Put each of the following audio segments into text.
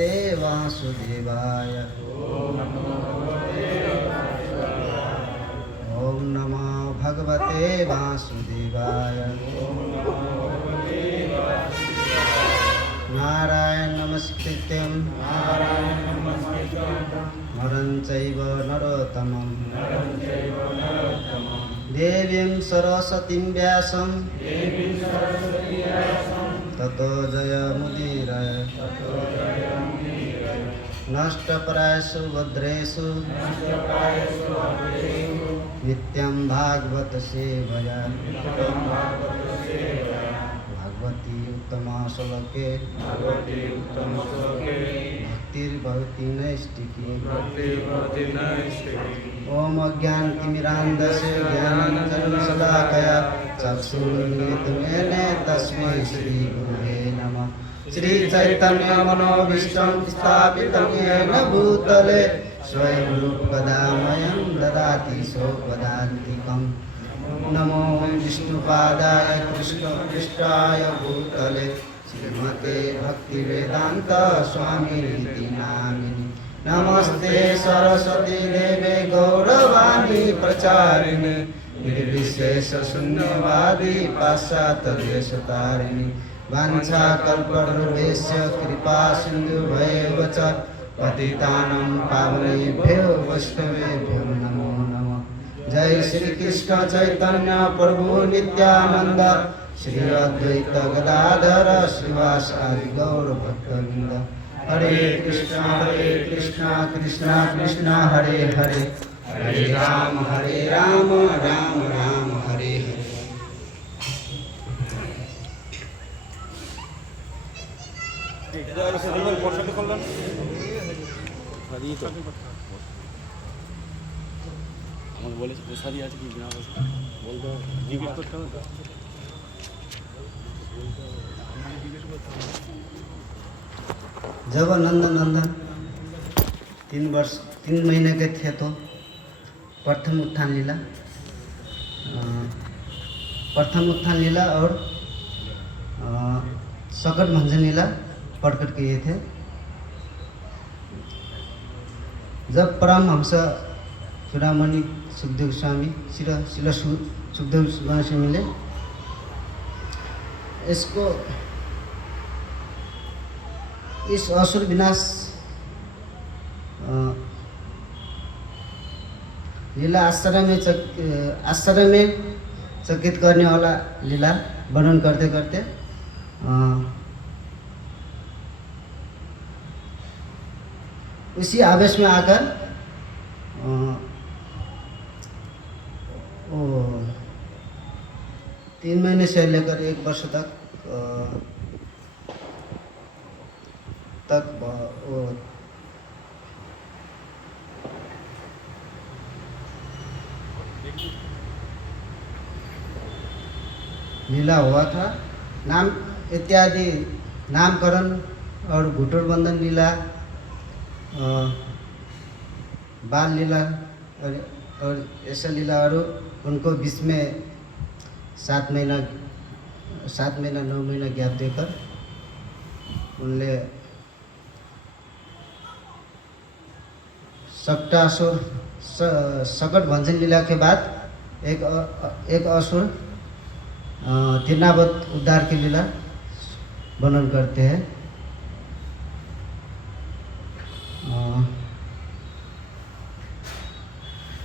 भगवते वासुदेवाय। ओम नमो भगवते वासुदेवाय। नारायण नमस्कृत्यं नरं चैव नरोत्तमं देवीं सरस्वतीं व्यासं ततो जयमुदीरये। नष्टप्रायेषु भद्रेषु नित्यं भागवत सेवया। भगवती उत्तमा श्लोके भक्तिर्भवति नैष्टिकी। ओम अज्ञानतिमिरान्धस्य ज्ञानाञ्जनशलाकया चक्षुरुन्मीलितं येन तस्मै श्रीगुरुवे नमः। श्रीचैतन्यमनोभीष्टं स्थापितं येन भूतले स्वयं रूपकदामयं ददाति स्वपदान्तिकम्। नमो विष्णुपादाय कृष्णपृष्ठाय भूतले श्रीमते भक्तिवेदान्त स्वामिनिति नामिनि। नमस्ते सरस्वती देवे गौरवाणी प्रचारिणे निर्विशेष शून्यवादी पाश्चात्यदेशतारिणि। वाञ्छाकल्पतरुभ्यश्च कृपा सिन्धुभ्येव च पतितानां पावनेभ्यो वैष्णवेभ्यो नमो नमः। जय श्री कृष्ण चैतन्य प्रभु नित्यानंद श्री अद्वैत गदाधर श्रीवासादि गौर भक्तवृंद। हरे कृष्णा कृष्णा कृष्णा हरे हरे, हरे राम राम राम हरे हरे। আমাকে বলেছে প্রসাদী আছে কি বিনা পয়সা বলতে জিজ্ঞেস করতে হবে তো। जब नंदन 3 महीने के थे तो प्रथम उत्थान लीला और सकट भंजन लीला प्रकट किए थे। जब परमहंस चूड़ामणि सुखदेव स्वामी शिला सुखदेव स्वामी से मिले, इसको इस असुर विनाश लीला आश्चर्य में चकित करने वाला लीला वर्णन करते करते उसी आवेश में आकर 3 महीने से लेकर 1 वर्ष तक वो लीला हुआ था। नाम इत्यादि नामकरण और घुटुर बंधन लीला, बाल लीला और ऐसा लीला और उनको बीच में 7 महीना 9 महीना गैप देकर उनने सकट भंजन लीला के बाद एक असुर तिरनावत उद्धार की लीला वर्णन करते हैं।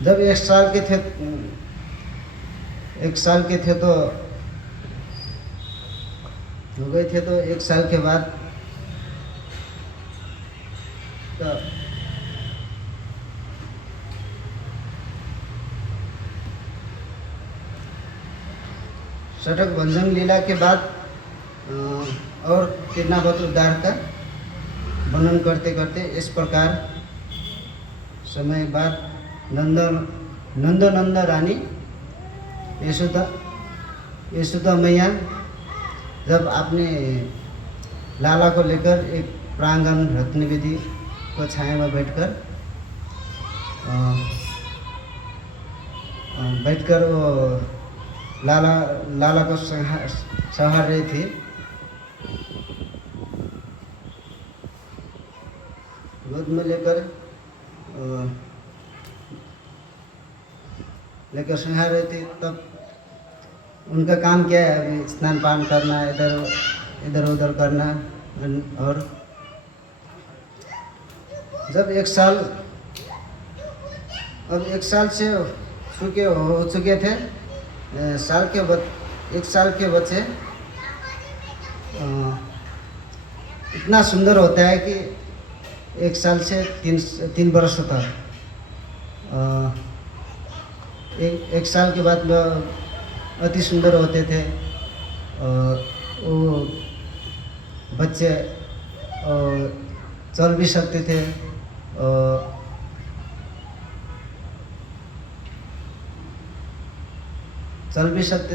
जब 1 साल के थे तो हो गए थे, तो 1 साल के बाद तो सटक भंजन लीला के बाद और तिरनावत उद्धार का वर्णन करते करते इस प्रकार समय बाद नंद रानी यशोदा मैया जब अपने लाला को लेकर एक प्रांगण रत्नवेदी को छाया में बैठकर वो लाला को सहार रही थी, गोद में लेकर सिंघार रही थी। तब उनका काम क्या है, अभी स्नान पान करना, इधर उधर करना। और जब 1 साल से हो चुके थे, 1 साल के बच्चे इतना सुंदर होता है कि 1 साल से 3 बरस होता है। 1 साल के बाद अति सुंदर होते थे। वो बच्चे चल भी सकते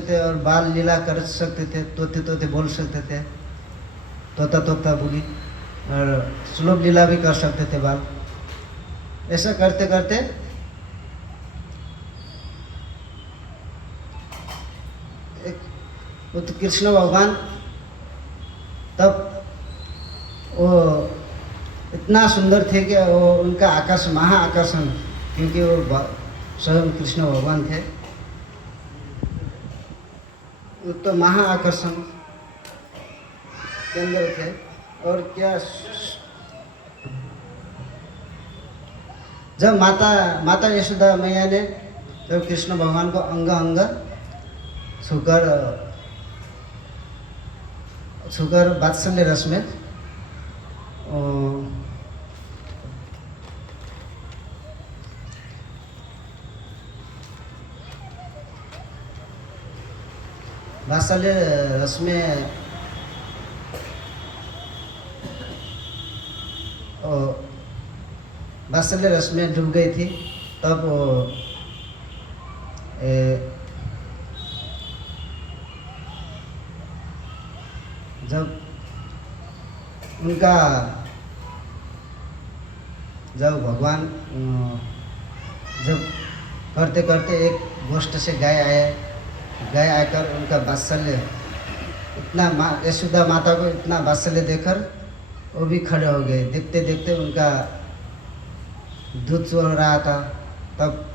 थे, और बाल लीला कर सकते थे, तोते बोल सकते थे, तोता बोली, और श्लोक लीला भी कर सकते थे बाल। ऐसा करते करते वो तो कृष्ण भगवान तब वो इतना सुंदर थे कि वो उनका आकर्षण, महाआकर्षण, क्योंकि वो स्वयं कृष्ण भगवान थे, वो तो महाआकर्षण केंद्र थे। और क्या, जब माता यशोदा मैया ने जब कृष्ण भगवान को अंग छूकर वात्सल्य रस में वात्सल्य रस में डूब गई थी। तब जब भगवान जब करते करते एक गोष्ठ से गाय आकर उनका वात्सल्य इतना, यशोदा माता को इतना वात्सल्य देकर वो भी खड़े हो गए। देखते देखते उनका दूध चल रहा था। तब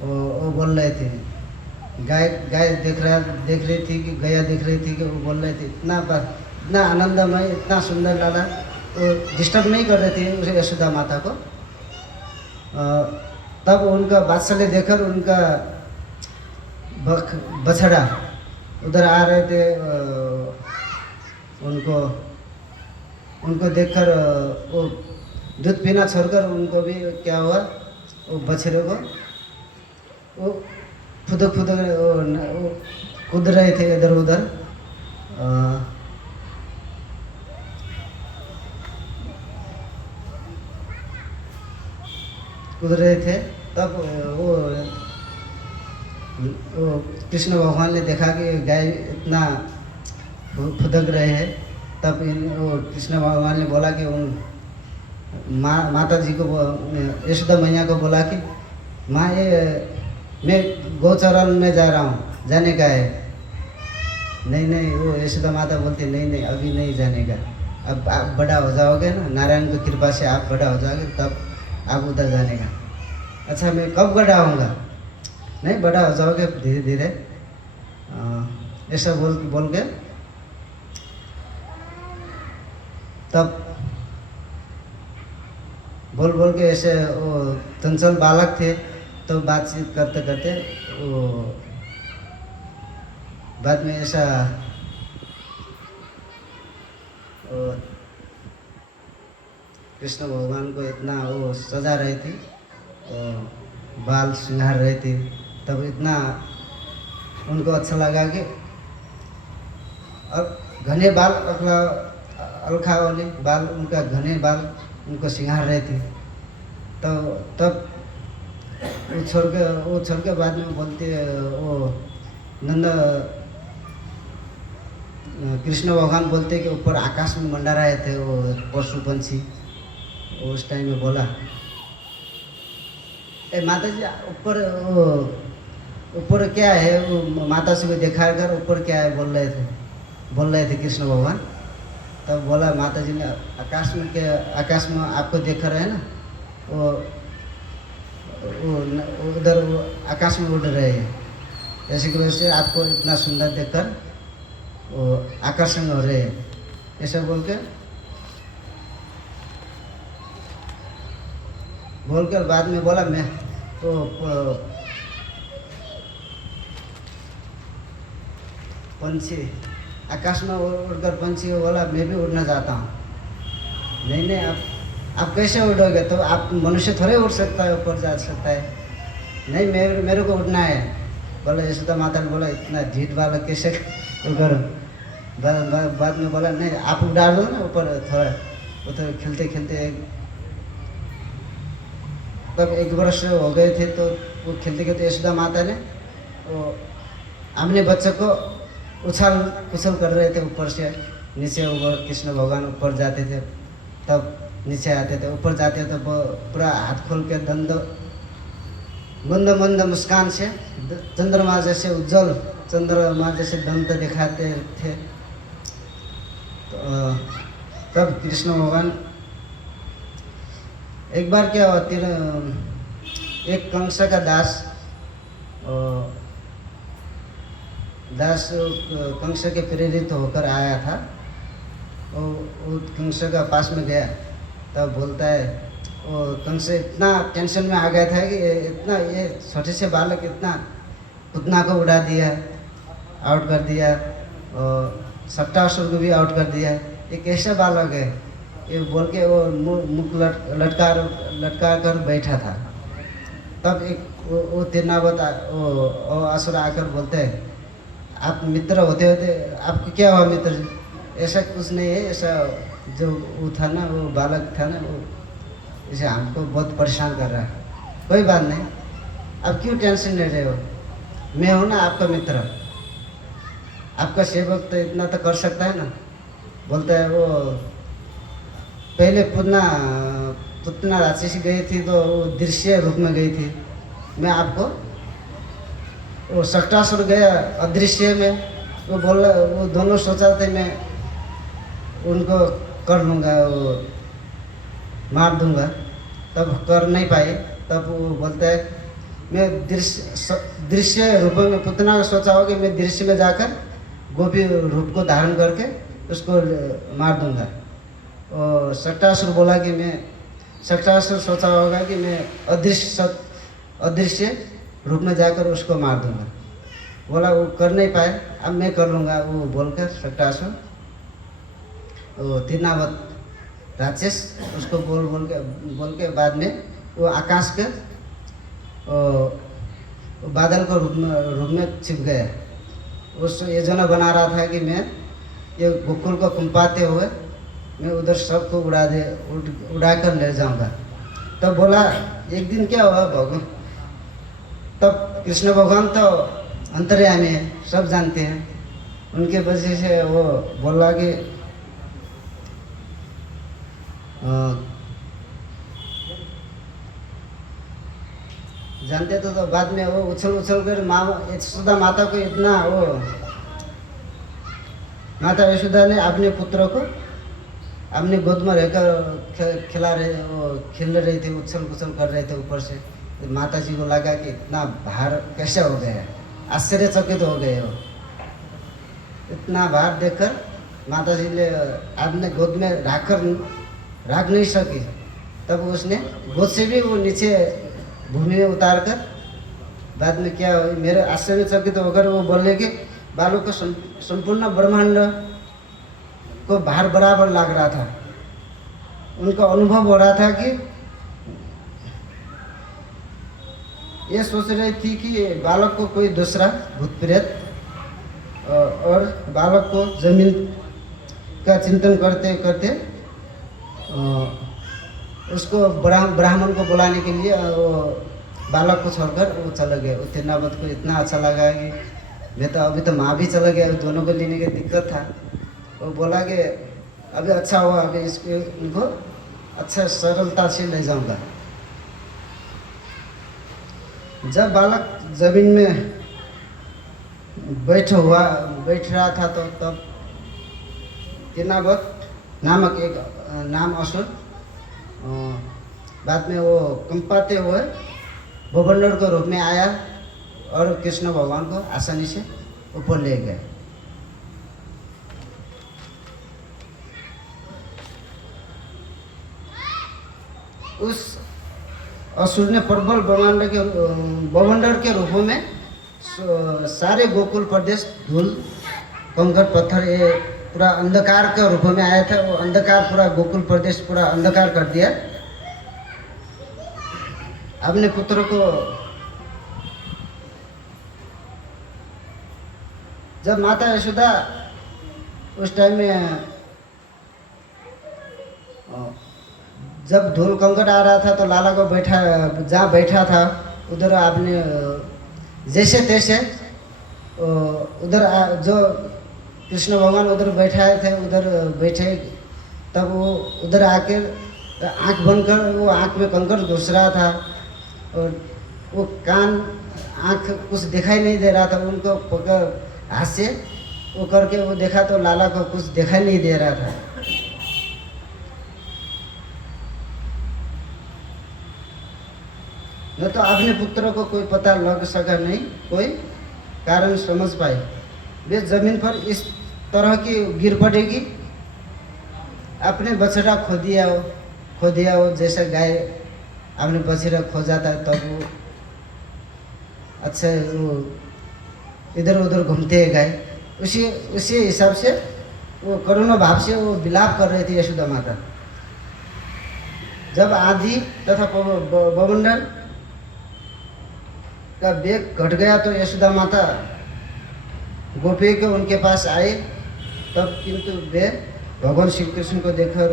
वो बोल रहे थे, गाय देख रही थी कि गया देख रही थी कि वो बोल रहे थे, इतना आनंदमय, इतना सुंदर लाला। तो डिस्टर्ब नहीं कर रहे थे उसे यशोदा माता को। तब उनका वात्सल्य देखकर उनका बछड़ा उधर आ रहे थे। उनको देखकर वो दूध पीना छोड़कर उनको भी क्या हुआ, वो बछड़े को वो फुदक वो कूद रहे थे इधर उधर। कूद रहे थे। तब वो कृष्ण भगवान ने देखा कि गाय इतना फुदक रहे हैं। तब वो कृष्ण भगवान ने बोला कि उन माता जी को, यशोदा मैया को बोला कि माँ, ये मैं गौचरण में जा रहा हूँ, जाने का है। नहीं, वो यशोदा माता बोलती नहीं, अभी नहीं जाने का, अब आप बड़ा हो जाओगे ना, नारायण की कृपा से आप बड़ा हो जाओगे, तब आप उधर जाने का। अच्छा, मैं कब बड़ा होऊंगा? नहीं, बड़ा हो जाओगे धीरे धीरे। ऐसा बोल के तब बोल के ऐसे वो चंचल बालक थे। तो बातचीत करते करते वो बाद में ऐसा कृष्ण भगवान को इतना वो सजा रही थी, बाल सिंगार रही थी। तब इतना उनको अच्छा लगा कि अब घने बाल, अलखा वाली बाल, उनका घने बाल उनको सिंगार रहे थे। तब वो छोड़ के बाद में बोलते, वो कृष्ण भगवान बोलते कि ऊपर आकाश में मंडा रहे थे वो पशु पंछी। उस टाइम में बोला, माता जी ऊपर क्या है? वो माता से भी देखा कर ऊपर क्या है बोल रहे थे कृष्ण भगवान। तब बोला माता जी ने आकाश में आपको देख रहे हैं ना, वो उधर वो आकाश में उड़ रहे हैं, ऐसी की वजह से आपको इतना सुंदर देखकर वो आकर्षण हो रहे हैं, ऐसा बोलकर बाद में बोला मैं तो पंछी आकाश में उड़कर पंछी को बोला मैं भी उड़ना चाहता हूँ। नहीं आप कैसे उड़ोगे, तो आप मनुष्य थोड़े उड़ सकता है, ऊपर जा सकता है। नहीं मेरे को उड़ना है। बोला यशोदा माता ने बोला इतना ढीठ वाला कैसे उड़, बाद में बोला नहीं आप उड़ा दो ना ऊपर थोड़ा, उधर खेलते खेलते तब 1 वर्ष हो गए थे, तो वो खेलते खेलते यशोदा माता ने वो अपने बच्चे को उछाल कुछल कर रहे थे ऊपर से नीचे, ऊपर कृष्ण भगवान ऊपर जाते थे तब नीचे आते थे, ऊपर जाते तो पूरा हाथ खोल के मंद मंद मुस्कान से चंद्रमा जैसे उज्जवल चंद्रमा जैसे दंत दिखाते थे। तो तब कृष्ण भगवान एक बार क्या हुआ, एक कंस का दास कंस के प्रेरित होकर आया था, वो कंस का पास में गया, तब बोलता है वो कंस इतना टेंशन में आ गया था कि इतना ये छोटे से बालक इतना पुतना को उड़ा दिया, आउट कर दिया, और सट्टासुर को भी आउट कर दिया, ये कैसा बालक है, ये बोल के वो मुख लटका कर बैठा था। तब एक वो तिरनावत वो असुर आकर बोलते हैं आप मित्र होते होते आपको क्या हुआ मित्र, ऐसा कुछ नहीं है, ऐसा जो वो था ना वो बालक था ना वो इसे हमको बहुत परेशान कर रहा है, कोई बात नहीं अब क्यों टेंशन ले रहे हो, मैं हूँ ना आपका मित्र, आपका सेवक तो इतना तो कर सकता है ना। बोलता है वो पहले पुतना राक्षसी गई थी तो वो दृश्य रूप में गई थी, मैं आपको वो सट्टासुर गया अदृश्य में, वो बोला वो दोनों सोचा थे मैं उनको कर लूँगा, वो मार दूँगा, तब कर नहीं पाए। तब वो बोलता है मैं दृश्य रूप में पुतना को सोचा होगा मैं दृश्य में जाकर गोपी रूप को धारण करके उसको मार दूँगा। और सट्टासुर बोला कि मैं सट्टासुर सोचा होगा कि मैं अदृश्य रूप में जाकर उसको मार दूंगा, बोला वो कर नहीं पाए, अब मैं कर लूँगा, वो बोलकर सट्टासुर वो तिरनावत राक्षस उसको बोल के बाद में वो आकाश के बादल को रूप में छिप गया। उस योजना बना रहा था कि मैं ये गोकुल को कुंपाते हुए मैं उधर सबको उड़ा कर ले जाऊंगा। तब बोला एक दिन क्या हुआ भगवान, तब कृष्ण भगवान तो अंतर्यामी है, सब जानते हैं, उनके वजह से वो बोला कि जानते तो बाद में वो उछल कर यशोदा माता को इतना वो माता यशोदा ने अपने पुत्र को अपने गोद में रहकर खेल रहे थे, उछल कुछल कर रहे थे ऊपर से। तो माता जी को लगा कि इतना भार कैसे हो गया, आश्चर्यचकित हो गए हो। इतना भार देखकर माता जी ने अपने गोद में रख नहीं सकी, तब उसने गोद से भी वो नीचे भूमि में उतार कर बाद में क्या मेरे आश्चर्यचकित होकर वो बोले कि बालों को संपूर्ण ब्रह्मांड को भार बराबर लग रहा था। उनका अनुभव हो रहा था कि ये सोच रही थी कि बालक को कोई दूसरा भूत प्रेत और बालक को जमीन का चिंतन करते करते उसको ब्राह्मण को बुलाने के लिए वो बालक को छोड़कर वो चला गया। वो तिरनावत को इतना अच्छा लगा कि मैं तो अभी तो माँ भी चला गया, दोनों को लेने की दिक्कत था। वो बोला कि अभी अच्छा हुआ, अभी इसको उनको अच्छा सरलता से ले जाऊंगा। जब बालक जमीन में बैठ रहा था तो तब तिरनावत नामक एक नाम असुर बाद में वो कंपाते हुए भवंडर के रूप में आया और कृष्ण भगवान को आसानी से ऊपर ले गए। उस असुर ने प्रबल बवंडर के रूपों में सारे गोकुल प्रदेश धूल कंकड़ पत्थर ये पूरा अंधकार के रूप में आया था। वो अंधकार पूरा गोकुल प्रदेश पूरा अंधकार कर दिया। अपने पुत्र को जब माता यशोदा उस टाइम में जब धूल कंकड़ आ रहा था तो लाला को जहाँ बैठा था उधर आपने जैसे तैसे उधर जो कृष्ण भगवान उधर बैठाए थे उधर बैठे, तब वो उधर आके आँख बंद कर वो आँख में कंकड़ घुस रहा था और वो आँख कुछ दिखाई नहीं दे रहा था। उनको पकड़ हाथ से वो करके वो देखा तो लाला को कुछ दिखाई नहीं दे रहा था। न तो अपने पुत्र को कोई पता लग सका नहीं, कोई कारण समझ पाए। वे जमीन पर इस तरह की गिर पड़ेगी। अपने बछड़ा खो दिया हो जैसे गाय अपने बछड़ा खो जाता है तब वो अच्छा वो इधर उधर घूमते हैं गाय, उसी हिसाब से वो करुणा भाव से वो विलाप कर रही थी यशोदा माता। जब आंधी तथा बवंडर का वेग घट गया तो यशोदा माता गोपी के उनके पास आए, तब किंतु वे भगवान श्री कृष्ण को देखकर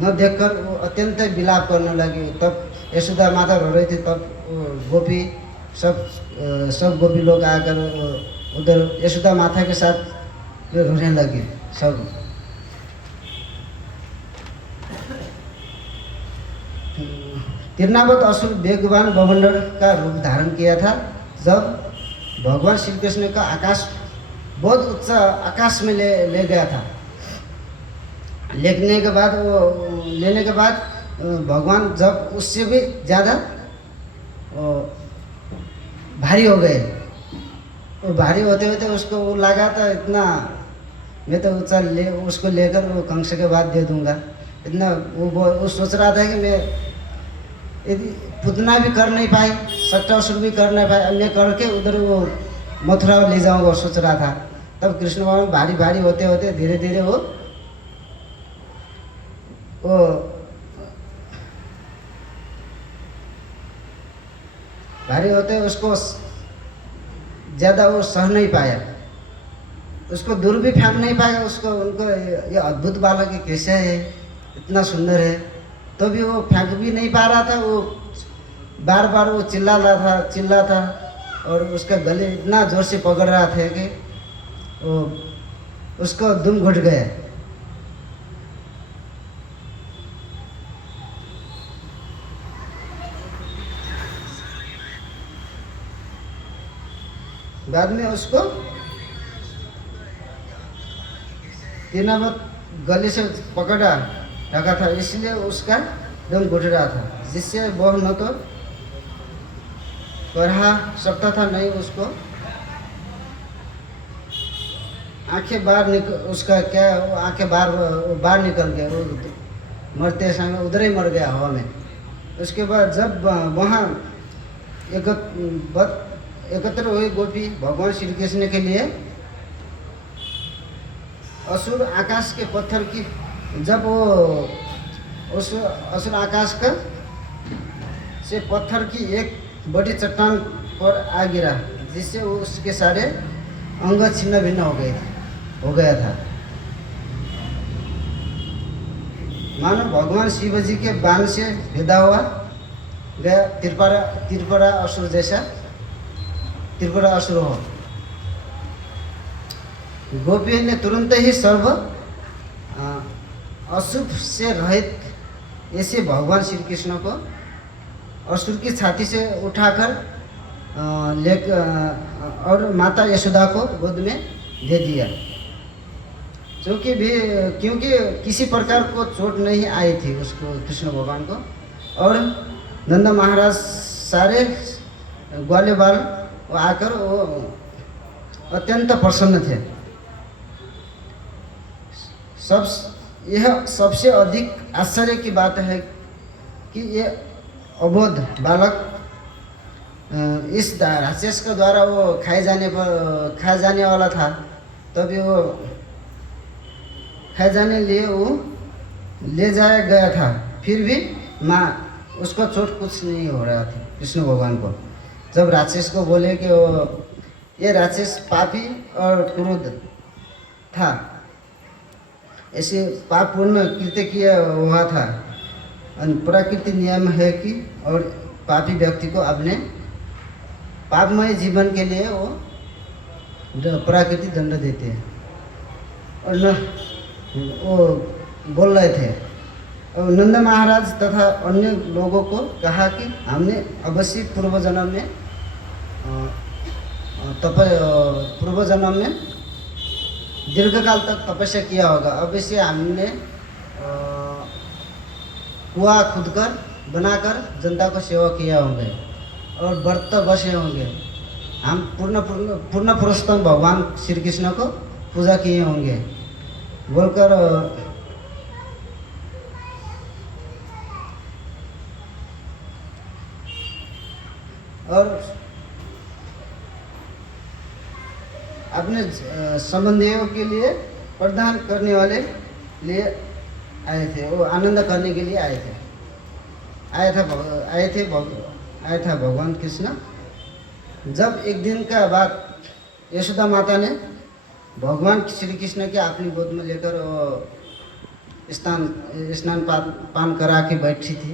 वो अत्यंत विलाप करने लगी। तब यशोदा माता रो रही थी, तब गोपी सब गोपी लोग आकर उधर यशोदा माता के साथ रोने लगे सब। तीर्णावत असुर वेगवान बवंडर का रूप धारण किया था। जब भगवान श्री कृष्ण का बहुत उच्च आकाश में ले गया था। लेने के बाद भगवान जब उससे भी ज़्यादा भारी हो गए, वो भारी होते होते उसको वो लगा था इतना मैं तो ऊंचा उसको लेकर वो कंस के बाद दे दूंगा। इतना वो सोच रहा था कि मैं यदि पुतना भी कर नहीं पाए, सट्टासुर भी कर नहीं पाए, मैं करके उधर वो मथुरा ले जाऊंगा सोच रहा था। तब कृष्ण भगवान भारी होते होते धीरे धीरे वो भारी होते उसको ज़्यादा वो सह नहीं पाया, उसको दूर भी फेंक नहीं पाया। उनको ये अद्भुत बालक है, कैसे है, इतना सुंदर है, तो भी वो फेंक भी नहीं पा रहा था। वो बार बार वो चिल्ला था और उसका गले इतना जोर से पकड़ रहा था कि वो उसको दुम घुट गया। बाद में उसको तीनावत गले से पकड़ा रखा था, इसलिए उसका दम घुट रहा था, जिससे वह न तो पढ़ सकता था नहीं उसको आंखें बाहर उसका क्या वो आंखें बाहर निकल गया, वो मरते समय उधर ही मर गया हवा में। उसके बाद जब वहाँ एकत्र हुई गोपी भगवान श्री कृष्ण के लिए, असुर आकाश के पत्थर की जब वो असुर आकाश का से पत्थर की एक बड़ी चट्टान पर आ गिरा, जिससे उसके सारे अंग छिन्न भिन्न हो गया था। मानो भगवान शिव जी के बाण से भेदा हुआ गया त्रिपुरा असुर जैसा त्रिपुरा असुर हो। गोपी ने तुरंत ही सर्व अशुभ से रहित ऐसे भगवान श्री कृष्ण को असुर की छाती से उठाकर और माता यशोदा को गोद में दे दिया। क्योंकि किसी प्रकार को चोट नहीं आई थी उसको, कृष्ण भगवान को। और नंद महाराज सारे ग्वाले बाल वो आकर वो अत्यंत प्रसन्न थे। यह सबसे अधिक आश्चर्य की बात है कि ये अबोध बालक इस राक्षस के द्वारा वो खाए जाने वाला था, तभी वो खाए जाने लिए वो ले जाया गया था, फिर भी माँ उसको चोट कुछ नहीं हो रहा था कृष्ण भगवान को। जब राक्षस को बोले कि वो ये राक्षस पापी और क्रोध था, ऐसे पापपूर्ण कृत्य किया हुआ था। प्राकृतिक नियम है कि और पापी व्यक्ति को अपने पापमय जीवन के लिए वो प्राकृतिक दंड देते हैं। और न वो बोल रहे थे, और नंद महाराज तथा अन्य लोगों को कहा कि हमने अवश्य पूर्व जन्म में दीर्घकाल तक तपस्या किया होगा। अवश्य हमने कुआं खुदकर बनाकर जनता को सेवा किया होंगे और व्रत बसे होंगे। हम पूर्ण पुरुषोत्तम भगवान श्री कृष्ण को पूजा किए होंगे बोलकर और अपने संबंधियों के लिए प्रदान करने वाले लिए आए थे, वो आनंद करने के लिए आए था भगवान कृष्ण। जब एक दिन का बाद यशोदा माता ने भगवान श्री कृष्ण के अपनी गोद में लेकर स्नान पान करा के बैठी थी,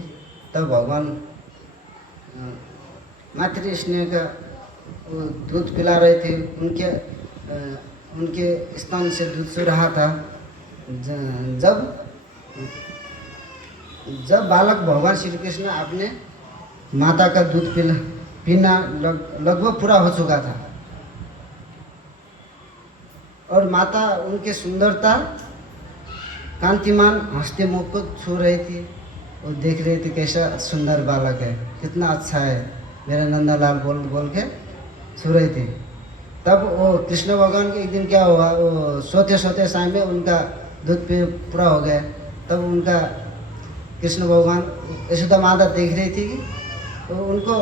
तब भगवान मातृ स्नेह का दूध पिला रहे थे। उनके स्तन से दूध सो रहा था। जब बालक भगवान श्री कृष्ण अपने माता का दूध पीना लगभग पूरा हो चुका था और माता उनके सुंदरता कांतिमान हंसते मुख को छू रही थी और देख रही थी कैसा सुंदर बालक है, कितना अच्छा है मेरा नंदलाल बोल के छू रही थी। तब वो कृष्ण भगवान के एक दिन क्या हुआ, वो सोते शाम में उनका दूध पी पूरा हो गया। तब उनका कृष्ण भगवान यशोदा माता देख रही थी कि तो उनको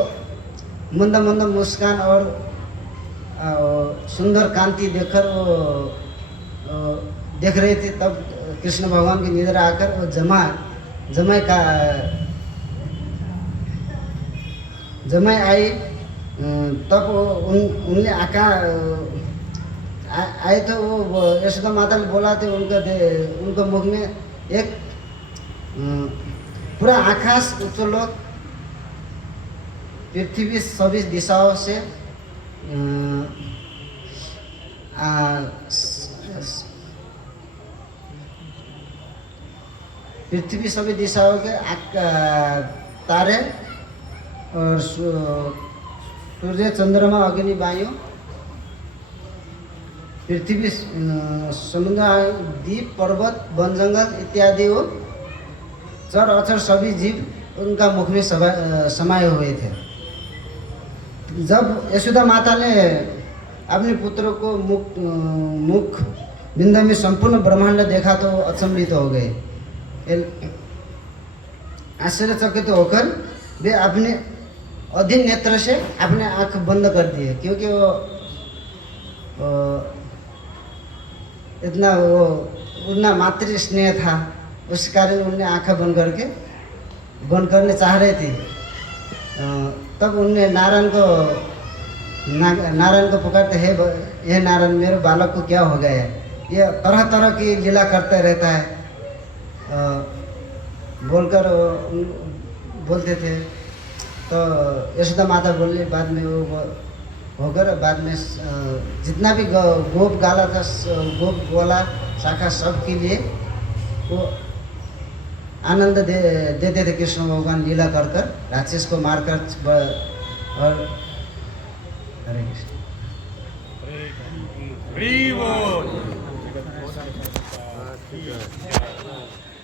मंद मुस्कान और सुंदर कांति देखकर वो देख रहे थे। तब कृष्ण भगवान की निद्रा आकर वो जमाई आई। तब उनने आए तो वो यशोदा माता ने बोला थे उनके मुख में एक पूरा आकाश उच्चलोक पृथ्वी सभी दिशाओं से पृथ्वी सभी दिशाओं के तारे और सूर्य चंद्रमा अग्नि वायु पृथ्वी समुद्र द्वीप पर्वत वन जंगल इत्यादि वो चर अचर सभी जीव उनका मुख में समाये हुए थे। जब यशोदा माता ने अपने पुत्र को मुख बिंद में संपूर्ण ब्रह्मांड देखा तो अचंभित हो गए। आश्चर्यचकित होकर वे अपने अधीन नेत्र से अपने आँख बंद कर दिए, क्योंकि वो उतना मातृ स्नेह था, उस कारण उन्हें आँखें बंद करने चाह रहे थे। तब उनने नारायण को पुकारते, हे नारायण मेरे बालक को क्या हो गया है, ये तरह तरह की लीला करते रहता है बोलकर बोलते थे। तो यशोदा माता बोली, बाद में वो होकर बाद में जितना भी गोप गाला था, गोप गोला शाखा सब के लिए वो आनंद देते थे। कृष्ण भगवान लीला कर राक्षस को मारकर और हरे कृष्ण। ठीक है